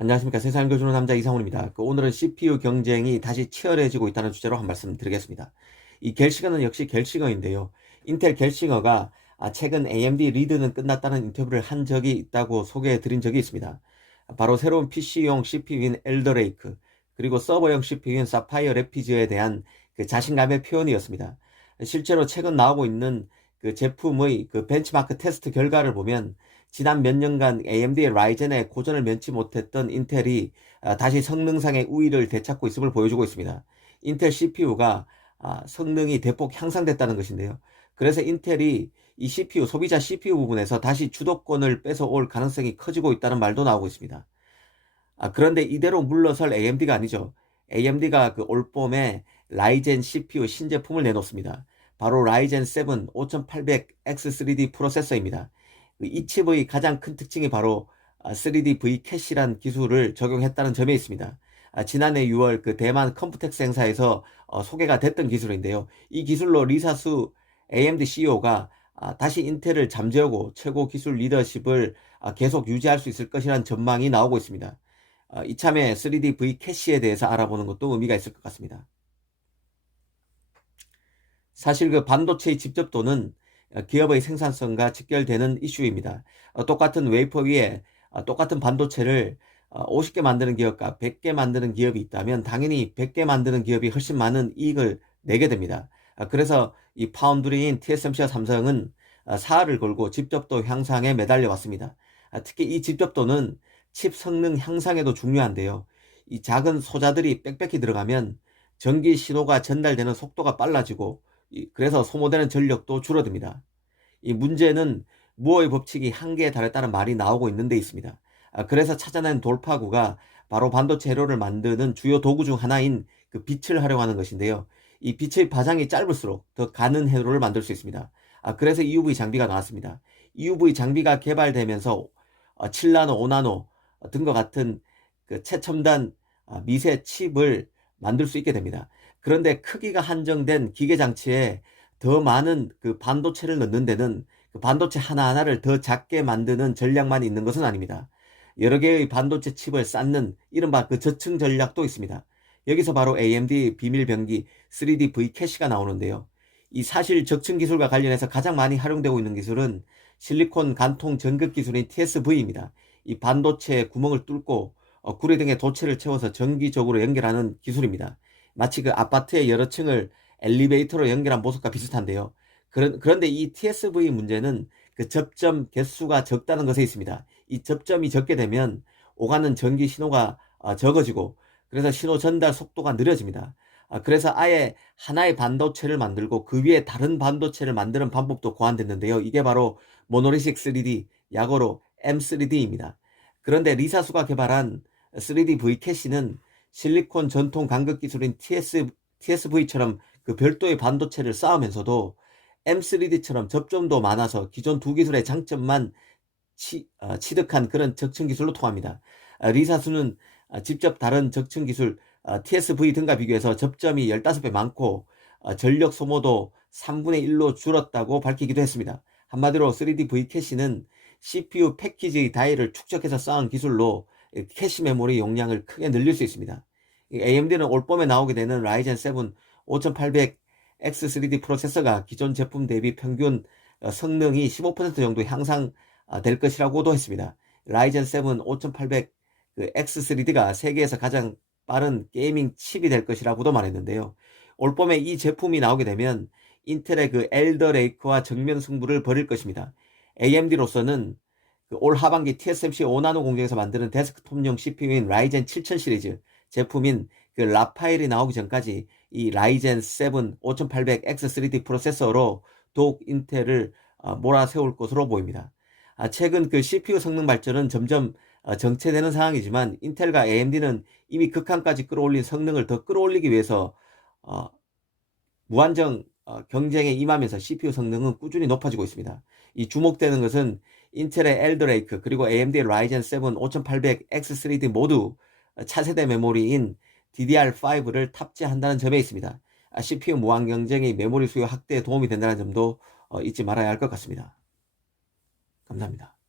안녕하십니까. 세상을 교주는 남자 이상훈입니다. 그 오늘은 CPU 경쟁이 다시 치열해지고 있다는 주제로 한 말씀 드리겠습니다. 이 갤시거는 역시 갤시거인데요. 인텔 갤시거가 아, 최근 AMD 리드는 끝났다는 인터뷰를 한 적이 있다고 소개해 드린 적이 있습니다. 바로 새로운 PC용 CPU인 엘더레이크 그리고 서버용 CPU인 사파이어 레피즈에 대한 그 자신감의 표현이었습니다. 실제로 최근 나오고 있는 그 제품의 그 벤치마크 테스트 결과를 보면 지난 몇 년간 AMD의 라이젠에 고전을 면치 못했던 인텔이 아, 다시 성능상의 우위를 되찾고 있음을 보여주고 있습니다. 인텔 CPU가 아, 성능이 대폭 향상됐다는 것인데요. 그래서 인텔이 이 CPU, 소비자 CPU 부분에서 다시 주도권을 뺏어올 가능성이 커지고 있다는 말도 나오고 있습니다. 아, 그런데 이대로 물러설 AMD가 아니죠. AMD가 그 올봄에 라이젠 CPU 신제품을 내놓습니다. 바로 라이젠 7 5800X3D 프로세서입니다. 그이 칩의 가장 큰 특징이 바로 3D-V 캐시란 기술을 적용했다는 점에 있습니다. 아, 지난해 6월 그 대만 컴퓨텍스 행사에서 어, 소개가 됐던 기술인데요. 이 기술로 리사수 AMD CEO가 아, 다시 인텔을 잠재우고 최고 기술 리더십을 아, 계속 유지할 수 있을 것이라는 전망이 나오고 있습니다. 이참에 3D-V 캐시에 대해서 알아보는 것도 의미가 있을 것 같습니다. 사실 그 반도체의 집접도는 기업의 생산성과 직결되는 이슈입니다. 어, 똑같은 웨이퍼 위에 어, 똑같은 반도체를 50개 어, 만드는 기업과 100개 만드는 기업이 있다면 당연히 100개 만드는 기업이 훨씬 많은 이익을 내게 됩니다. 그래서 이 파운드리인 TSMC와 삼성은 사활을 걸고 집접도 향상에 매달려 왔습니다. 특히 이 집접도는 칩 성능 향상에도 중요한데요. 이 작은 소자들이 빽빽히 들어가면 전기 신호가 전달되는 속도가 빨라지고 그래서 소모되는 전력도 줄어듭니다. 이 문제는 무어의 법칙이 한계에 달했다는 말이 나오고 있는 데 있습니다. 아, 그래서 찾아낸 돌파구가 바로 반도체 재료를 만드는 주요 도구 중 하나인 그 빛을 활용하는 것인데요. 이 빛의 파장이 짧을수록 더 가는 회로를 만들 수 있습니다. 아, 그래서 EUV 장비가 나왔습니다. EUV 장비가 개발되면서 7나노, 5나노 등과 같은 그 최첨단 아, 미세 칩을 만들 수 있게 됩니다. 그런데 크기가 한정된 기계 장치에 더 많은 그 반도체를 넣는 데는 그 반도체 하나하나를 더 작게 만드는 전략만 있는 것은 아닙니다. 여러 개의 반도체 칩을 쌓는 이른바 그 저층 전략도 있습니다. 여기서 바로 AMD 비밀 병기 3D V 캐시가 나오는데요. 이 사실 적층 기술과 관련해서 가장 많이 활용되고 있는 기술은 실리콘 간통 전극 기술인 TSV입니다. 이 반도체 구멍을 뚫고 어, 구리 등의 도체를 채워서 전기적으로 연결하는 기술입니다. 마치 그 아파트의 여러 층을 엘리베이터로 연결한 모습과 비슷한데요. 그런, 그런데 이 TSV 문제는 그 접점 개수가 적다는 것에 있습니다. 이 접점이 적게 되면 오가는 전기 신호가 어, 적어지고 그래서 신호 전달 속도가 느려집니다. 아, 그래서 아예 하나의 반도체를 만들고 그 위에 다른 반도체를 만드는 방법도 고안됐는데요. 이게 바로 모노리식 3D, 약어로 M3D입니다. 그런데 리사수가 개발한 3D V 캐시는 실리콘 전통 간극 기술인 TS, TSV처럼 그 별도의 반도체를 쌓으면서도 M3D처럼 접점도 많아서 기존 두 기술의 장점만 치, 어, 취득한 그런 적층 기술로 통합니다. 어, 리사수는 어, 직접 다른 적층 기술 어, TSV 등과 비교해서 접점이 15배 많고 어, 전력 소모도 3분의 1로 줄었다고 밝히기도 했습니다. 한마디로 3D V 캐시는 CPU 패키지 다이를 축적해서 쌓은 기술로 캐시 메모리 용량을 크게 늘릴 수 있습니다. AMD는 올 봄에 나오게 되는 라이젠 7 5800 X3D 프로세서가 기존 제품 대비 평균 어, 성능이 15% 정도 향상될 것이라고도 했습니다. 라이젠 7 5800 X3D가 세계에서 가장 빠른 게이밍 칩이 될 것이라고도 말했는데요. 올 봄에 이 제품이 나오게 되면 인텔의 그 엘더 레이크와 정면 승부를 벌일 것입니다. AMD로서는 그 올 하반기 TSMC 5나노 공정에서 만드는 데스크톱용 CPU인 라이젠 7000 시리즈 제품인 그 라파엘이 나오기 전까지 이 라이젠 7 5800X3D 프로세서로 더욱 인텔을 어, 몰아세울 것으로 보입니다. 아, 최근 그 CPU 성능 발전은 점점 어, 정체되는 상황이지만 인텔과 AMD는 이미 극한까지 끌어올린 성능을 더 끌어올리기 위해서 어, 무한정 경쟁에 임하면서 CPU 성능은 꾸준히 높아지고 있습니다. 이 주목되는 것은 인텔의 엘드레이크 그리고 AMD의 라이젠 7 5800X3D 모두 차세대 메모리인 DDR5를 탑재한다는 점에 있습니다. CPU 무한 경쟁이 메모리 수요 확대에 도움이 된다는 점도 어, 잊지 말아야 할 것 같습니다. 감사합니다.